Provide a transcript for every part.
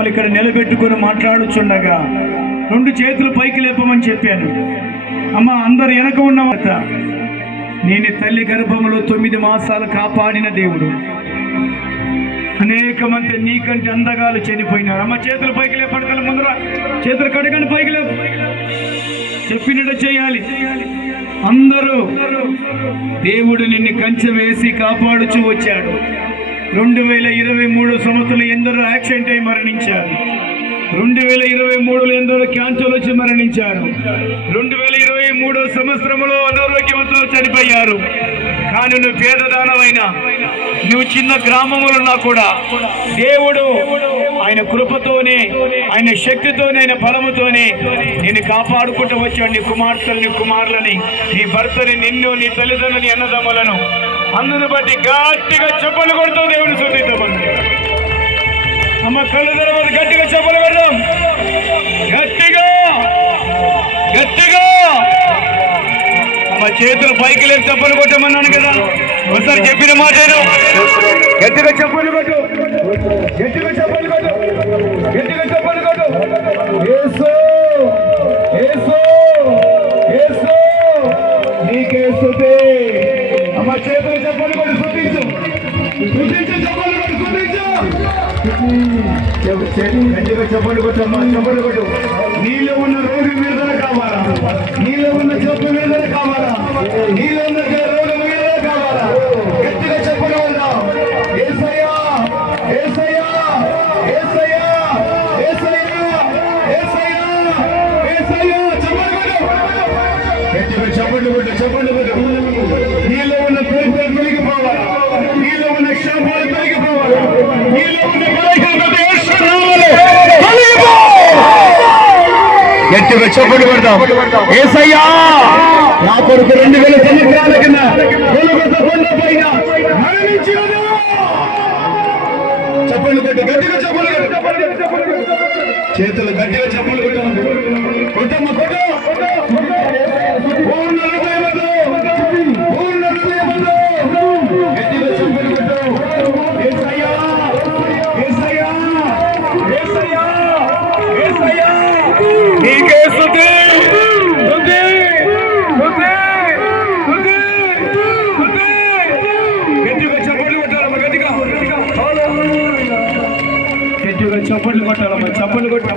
మమ్మల్ని ఇక్కడ నిలబెట్టుకొని మాట్లాడుచుండగా 2 చేతులు పైకి లేపమని చెప్పాను. అమ్మ, అందరు వెనక ఉన్నవాట నేను తల్లి గర్భంలో 9 మాసాలు కాపాడిన దేవుడు. అనేక మంది నీకంటే అందగాలు చనిపోయినారు. అమ్మ, చేతులు పైకి లేపడతల ముందర చేతులు కడగని పైకి లేపు. చెప్పినట్టు చేయాలి. అందరూ దేవుడు నిన్ను కంచె వేసి కాపాడుచూ వచ్చాడు. 2023 సంవత్సరంలో ఎందరో యాక్సిడెంట్ అయి మరణించారు. 2023లో ఎందరో క్యాన్సర్ వచ్చి మరణించారు. 2023 సంవత్సరంలో అనారోగ్యంతో చనిపోయారు. కానీ నువ్వు పేదదానమైనా, నువ్వు చిన్న గ్రామంలో ఉన్నా కూడా దేవుడు ఆయన కృపతోనే, ఆయన శక్తితోనే, ఆయన బలముతోనే నేను కాపాడుకుంటూ వచ్చాడు. నీ కుమార్తెలు, నీ కుమారులని, నీ భర్తని, నిన్ను, నీ తల్లిదండ్రులని, అన్నదమ్ములను అందును బట్టి గట్టిగా చెప్పలు కొడుతూ దేవుని స్తుతిద్దామని. అమ్మ, కళ్ళు తెరవదు, గట్టిగా చెప్పలు కొడదాం. గట్టిగా గట్టిగా అమ్మ, చేతులు పైకి లేక చెప్పలు కొట్టమన్నాను కదా. ఒకసారి చెప్పిన మాట గట్టిగా చెప్పలు కొట్టు, గట్టిగా చెప్పలు కొట్టు, గట్టిగా చెప్పలు కొట్టు. యేసు యేసు యేసు నీకే స్తుతి. అమ్మ, చేతులు చెప్పలు కొట్టు, స్తుతించు, స్తుతించు, చెప్పలు కొట్టు, స్తుతించు. గట్టిగా చెప్పలు కొట్టమ్మా, చెప్పలు కొట్టు. నీలో ఉన్న రోగి విడుదల కావాలా? నీలో ఉన్న జబ్బు విడుదల కావాలా? నీలో ఉన్న రోగం విడుదల కావాలా? గట్టిగా చెప్పలు కొడదాం. యేసయ్యా యేసయ్యా యేసయ్యా యేసయ్యా యేసయ్యా యేసయ్యా, చెప్పలు కొట్టు. గట్టిగా చెప్పలు కొట్టు, చెప్పలు కొట్టు. నీలో ఉన్న పేరు తొలగిపోవాలా? నీలో ఉన్న శాపాలు తొలగిపోవాలా? నీలో ఉన్న గట్టిగా చెప్పలు కొడదాం. యేసయ్యా, నా కొరకు 2000 సంవత్సరాల కింద కొండపైన మరణించినను. చెప్పలు కొట్టు, గట్టిగా చెప్పలు కొట్టు. చేతులు గట్టిగా చెప్పలు కొట్టాను. కొట్టమ్మ, కొట్టు. పూర్ణ హృదయముతో, పూర్ణ హృదయముతో గట్టిగా చెప్పలు కొట్టు. యేసయ్యా యేసయ్యా యేసయ్యా యేసయ్యా, నీకే స్తుతి, స్తుతి, స్తుతి, స్తుతి, స్తుతి. గట్టిగా చప్పట్లు కొట్టాలమ్మ, గట్టిగా గట్టిగా చప్పట్లు కొట్టాలమ్మ, చప్పట్లు కొట్ట,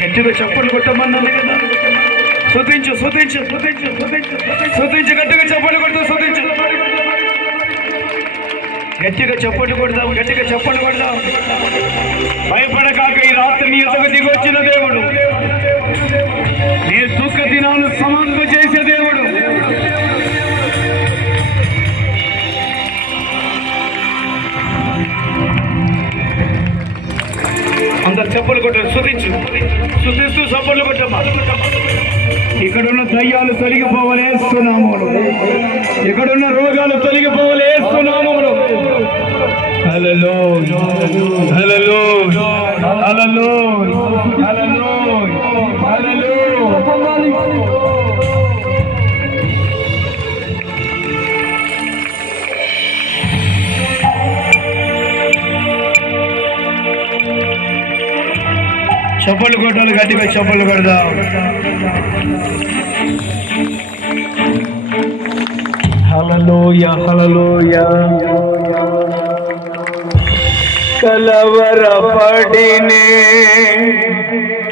గట్టిగా చప్పట్లు కొట్టమన్నాను కదా. స్తుతించు, స్తుతించు, స్తుతించు, స్తుతించు, స్తుతించు. గట్టిగా చప్పట్లు కొడతావు, స్తుతించు. గట్టిగా చప్పట్లు కొడదాం, గట్టిగా చప్పట్లు కొడదాం. భయపడకాక ఈ రాత్రి నీ ఎదుగు దిగి వచ్చిన దేవుడు, నీ దుఃఖ దినాలు సమాప్తం చేసే దేవుడు. అందరు చప్పలు కొట్టారు, స్తుతించు, స్తుతిస్తూ చప్పట్లు కొట్టమ్మా. ఇక్కడున్న దయ్యాలు తొలగిపోవాలి యేసు నామములో. ఇక్కడున్న రోగాలు తొలగిపోవాలి యేసు నామములో. హల్లెలూయా, హల్లెలూయా, హల్లెలూయా, హల్లెలూయా, హల్లెలూయా. చప్పలు కొట్టాలి, గట్టిగా చప్పలు కొడదాం. హల్లెలూయా, హల్లెలూయా. కలవరపడినే